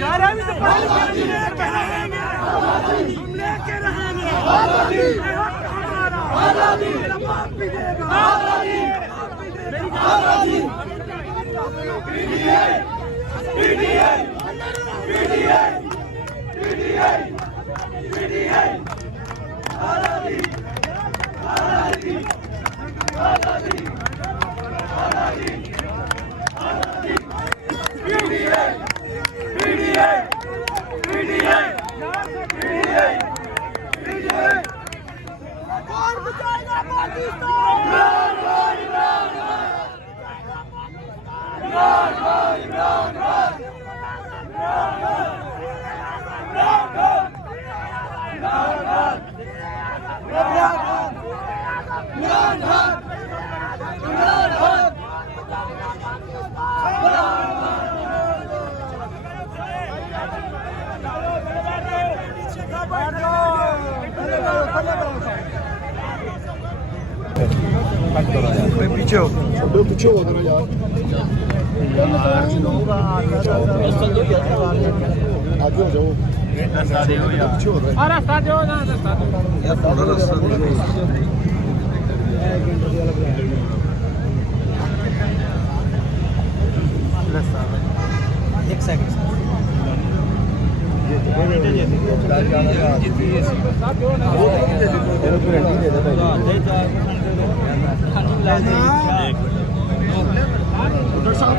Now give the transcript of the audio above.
यार अभी तो रहेंगे, हम लेके रहेंगे। मेरा बाप भी देगा। पीछे हो पीछे हो यार आगे हो जाओ एक सेकंड डॉक्टर साहब